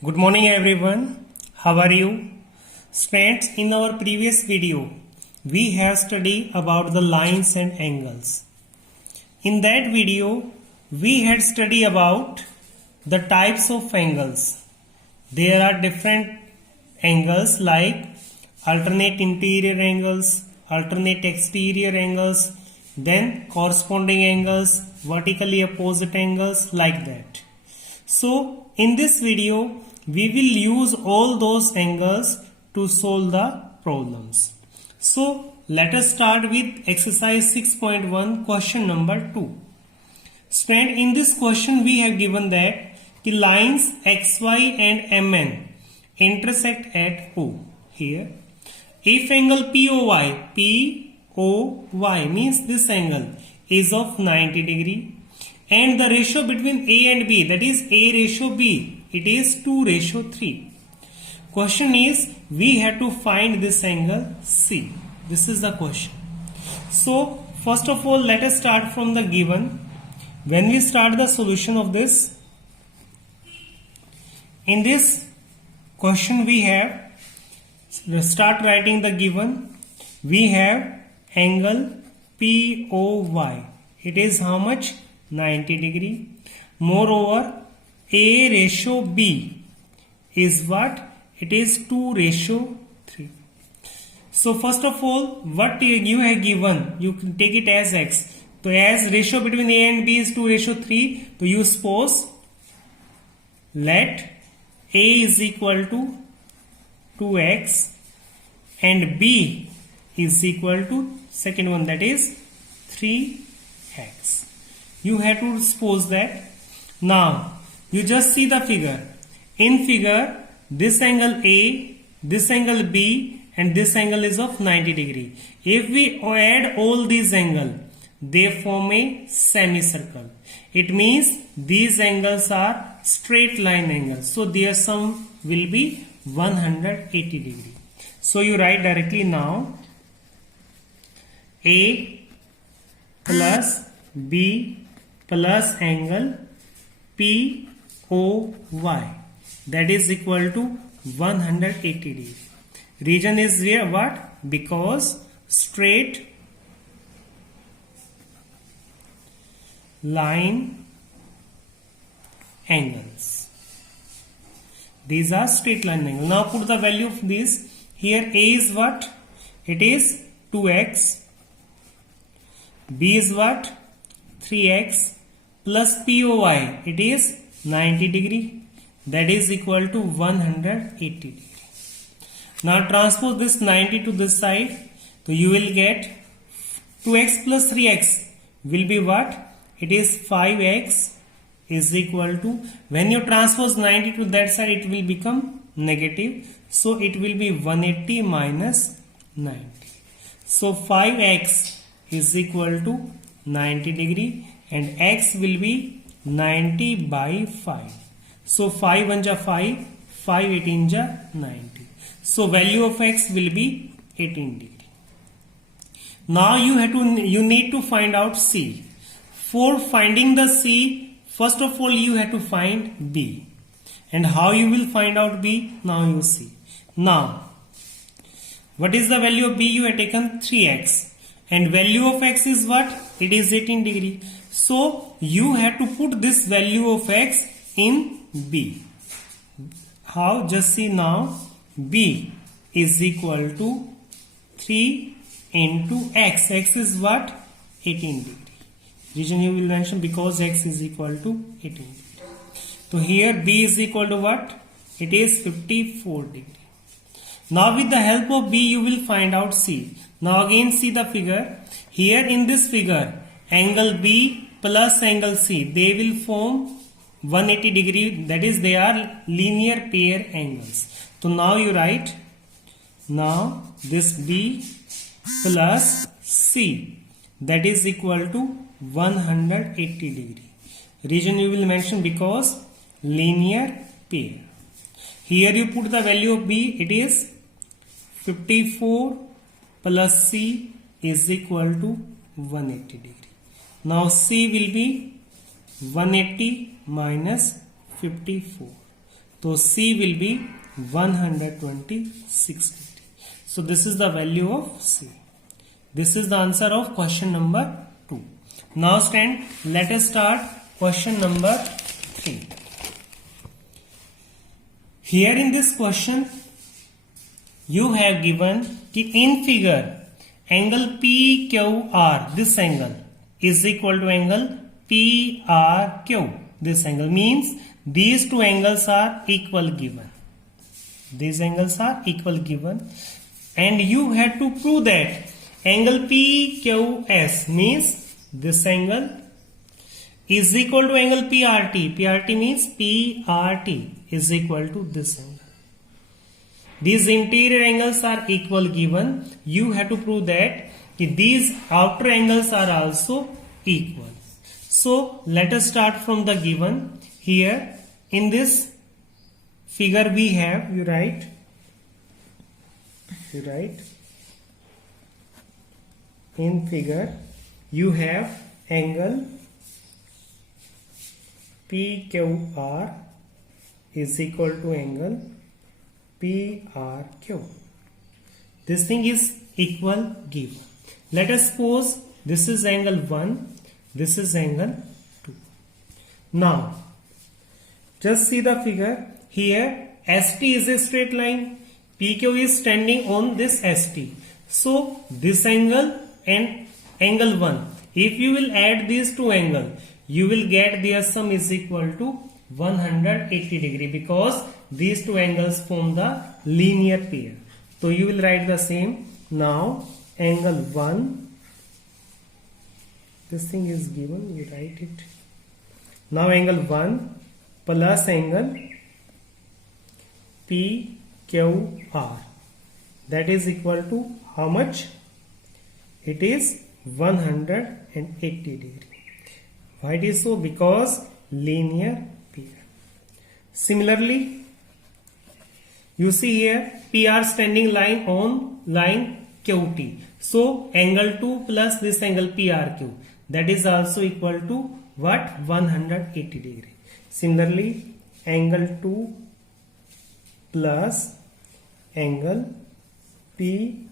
Good morning everyone. How are you? Students, in our previous video, we have studied about the lines and angles. In that video, we had studied about the types of angles. There are different angles like alternate interior angles, alternate exterior angles, then corresponding angles, vertically opposite angles, like that. So in this video we will use all those angles to solve the problems. So let us start with exercise 6.1 question number 2. Student, in this question we have given that the lines XY and MN intersect at O. Here if angle POY means this angle is of 90 degree and the ratio between A and B, that is A ratio B, it is 2:3. Question is, we have to find this angle C. This is the question. So first of all, let us start from the given. When we start the solution of this, in this question we have, start writing the given. We have angle POY. It is how much? 90 degree. Moreover, A ratio B is what? It is 2:3. So first of all, what you have given, you can take it as X. So as ratio between A and B is 2:3, so you suppose let A is equal to 2x and B is equal to second one, that is 3x. You have to suppose that. Now you just see the figure. In figure, this angle A, this angle B and this angle is of 90 degree. If we add all these angles, they form a semicircle. It means these angles are straight line angles. So their sum will be 180 degree. So you write directly now A plus B plus angle POY, that is equal to 180 degree. Reason is where what? Because straight line angles. These are straight line angles. Now put the value of this. Here A is what? It is 2x. B is what? 3x plus POY. It is 90 degree. That is equal to 180 degree. Now transpose this 90 to this side. So you will get 2x plus 3x will be what? It is 5x is equal to, when you transpose 90 to that side, it will become negative. So it will be 180 minus 90. So 5x is equal to 90 degree and x will be 90 by 5. So 5 1 ja 5, 5 18 ja 90. So value of x will be 18 degree. Now you need to find out C. For finding the C, first of all you have to find B. And how you will find out B? Now you see. Now, what is the value of B? You have taken 3x. And value of x is what? It is 18 degree. So you have to put this value of x in B. How? Just see now. B is equal to 3 into x. X is what? 18 degree. Reason you will mention because x is equal to 18 degree. So here B is equal to what? It is 54 degree. Now with the help of B you will find out C. Now again see the figure. Here in this figure, angle B plus angle C, they will form 180 degree, that is they are linear pair angles. So now you write, now this B plus C, that is equal to 180 degree. Reason you will mention because linear pair. Here you put the value of B, it is 54 plus C is equal to 180 degree. Now C will be 180 minus 54. तो C will be 126 degree. So this is the value of C. This is the answer of question number 2. Now stand, let us start question number 3. Here in this question you have given कि in figure angle PQR, this angle is equal to angle PRQ. This angle means these two angles are equal given. These angles are equal given, and you have to prove that angle PQS means this angle is equal to angle PRT. PRT means PRT is equal to this angle. These interior angles are equal given. You have to prove that these outer angles are also equal. So let us start from the given. Here in this figure we have, you write in figure you have angle PQR is equal to angle PRQ. This thing is equal given. Let us suppose this is angle 1, this is angle 2. Now just see the figure. Here ST is a straight line, PQ is standing on this ST. So this angle and angle 1, if you will add these two angles, you will get their sum is equal to 180 degree, because these two angles form the linear pair. So you will write the same. Now angle 1, this thing is given, you write it. Now angle 1 plus angle PQR, that is equal to how much? It is 180 degree. Why it is so? Because linear pair. Similarly, you see here PR standing line on line QT. So angle 2 plus this angle PRQ, that is also equal to what? 180 degree. Similarly, angle 2 plus angle PRQ,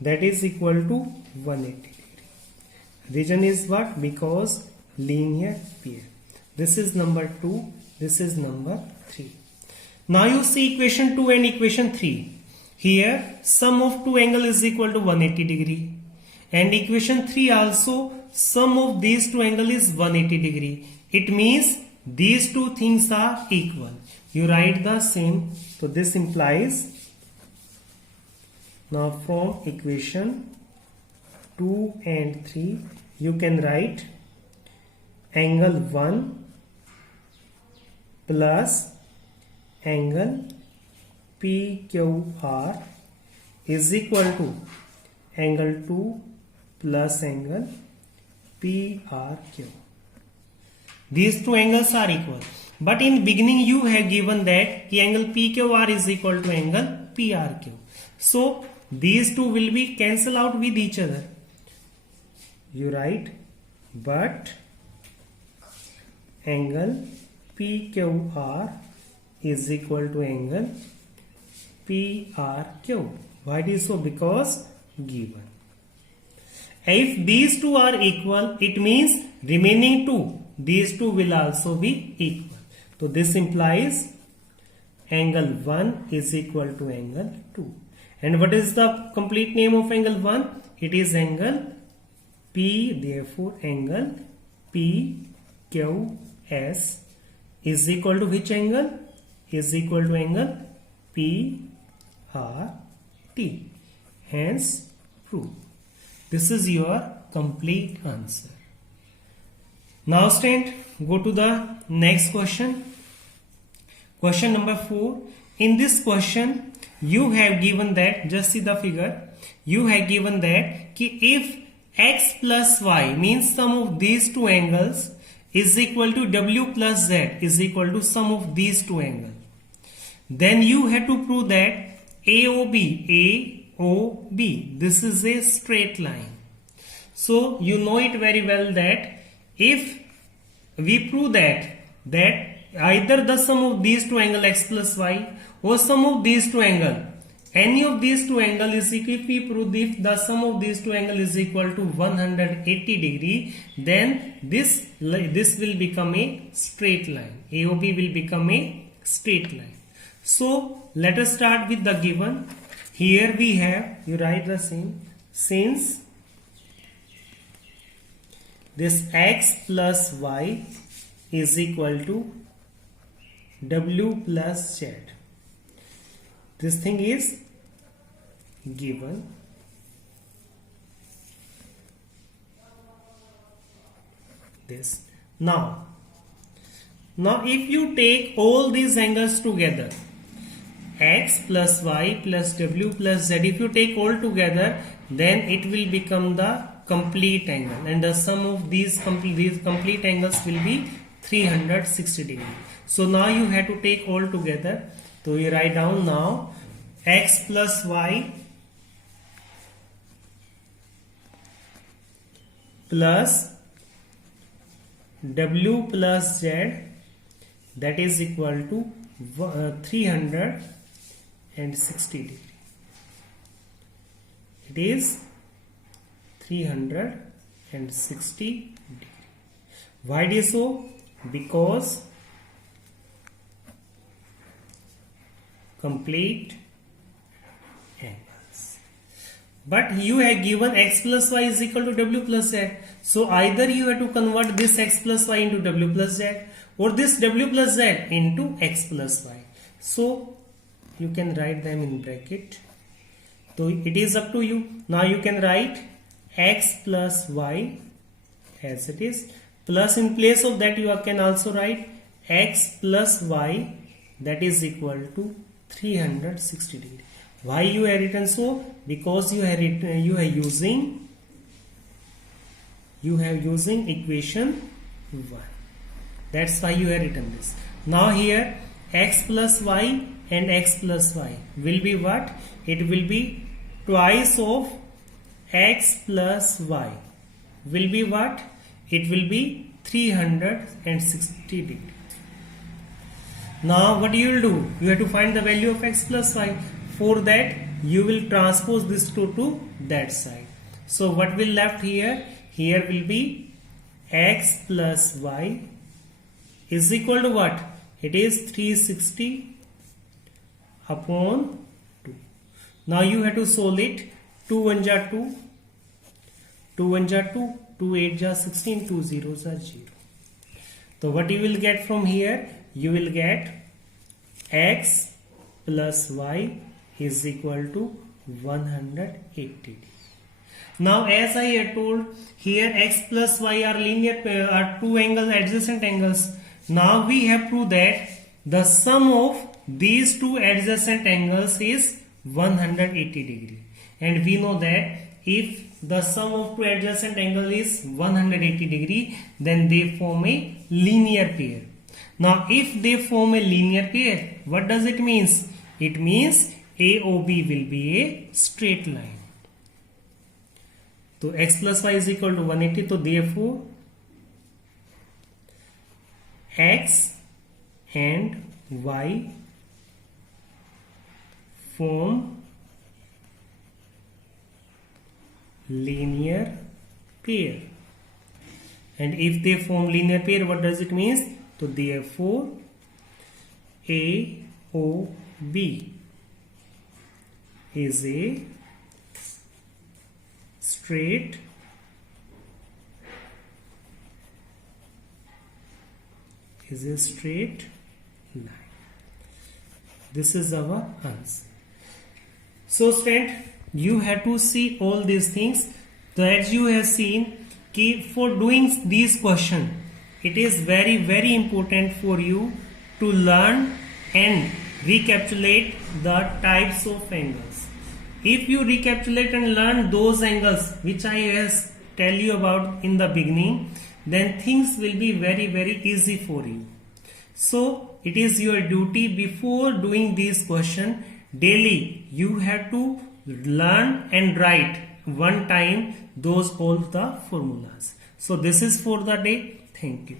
that is equal to 180 degree. Reason is what? Because linear pair. This is number 2, this is number 3. Now you see equation 2 and equation 3. Here sum of two angle is equal to 180 degree, and equation 3 also sum of these two angle is 180 degree. It means these two things are equal. You write the same. So this implies, now from equation 2 and 3 you can write angle 1 plus angle PQR is equal to angle 2 plus angle PRQ. These two angles are equal, but in beginning you have given that the angle PQR is equal to angle PRQ. So these two will be cancel out with each other. You write, but angle PQR is equal to angle PRQ. Why it is so? Because given. If these two are equal, it means remaining two, these two will also be equal. So this implies angle 1 is equal to angle 2. And what is the complete name of angle 1? It is angle P. Therefore angle PQS is equal to which angle? Is equal to angle PRT. Hence proof. This is your complete answer. Now stand, go to the next question. Question number 4. In this question you have given that, just see the figure, you have given that if x plus y means sum of these two angles is equal to w plus z is equal to sum of these two angles, then you have to prove that AOB, this is a straight line. So you know it very well that if we prove that either the sum of these two angle x plus y or sum of these two angle, any of these two angle is equal, if we prove if the sum of these two angle is equal to 180 degree, then this will become a straight line. AOB will become a straight line. So let us start with the given. Here we have, you write the same, since this x plus y is equal to w plus z. This thing is given. This. Now if you take all these angles together, x plus y plus w plus z, if you take all together, then it will become the complete angle, and the sum of these complete angles will be 360 degree. So now you have to take all together. So you write down now x plus y plus w plus z, that is equal to 360 degree. It is 360 degree. Why it is so? Because complete angles. But you have given x plus y is equal to w plus z. So either you have to convert this x plus y into w plus z, or this w plus z into x plus y. So you can write them in bracket. So it is up to you. Now you can write x plus y as it is, plus in place of that you can also write x plus y, that is equal to 360 degree. Why you have written so? Because you have using equation 1. That's why you have written this. Now here x plus y and x plus y will be what? It will be twice of x plus y. Will be what? It will be 360 degree. Now what you will do? You have to find the value of x plus y. For that you will transpose this to that side. So what will left here? Here will be x plus y is equal to what? It is 360 upon 2. Now you have to solve it. 2 1 ja 2, 2 1 ja 2, 2 8 ja 16, 2 0s are 0. So what you will get from here? You will get x plus y is equal to 180 degree. Now as I had told, here x plus y are linear, are two angles, adjacent angles. Now we have proved that the sum of these two adjacent angles is 180 degree, and we know that if the sum of two adjacent angles is 180 degree, then they form a linear pair. Now if they form a linear pair, what does it means? It means AOB will be a straight line. So x plus y is equal to 180. So therefore x and y form linear pair. And if they form linear pair, what does it mean? So therefore AOB is a straight line. This is our answer. So student, you have to see all these things. So as you have seen, for doing these questions, it is very very important for you to learn and recapitulate the types of angles. If you recapitulate and learn those angles which I has tell you about in the beginning, then things will be very very easy for you. So it is your duty, before doing this question daily, you have to learn and write one time those all the formulas. So this is for the day. Thank you.